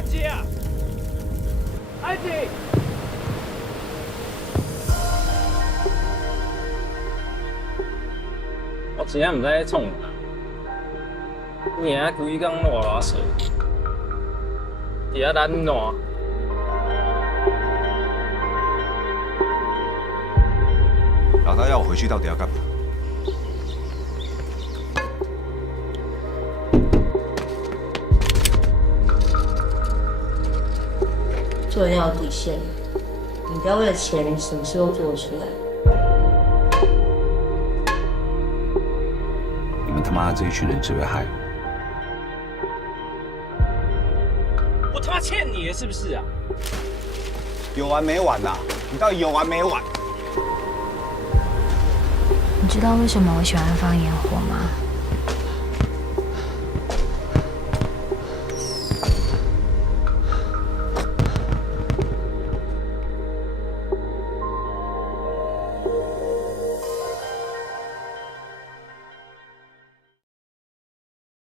安吉啊！安吉！我真正唔知在创啥，你啊规工偌水，伫遐懒惰。老大要我回去，到底要干嘛？做人要有底线，你不要为了钱什么事都做得出来。你们他妈这一群人只会害我。我他妈欠你的是不是啊？有完没完呐？你到底有完没完？你知道为什么我喜欢放烟火吗？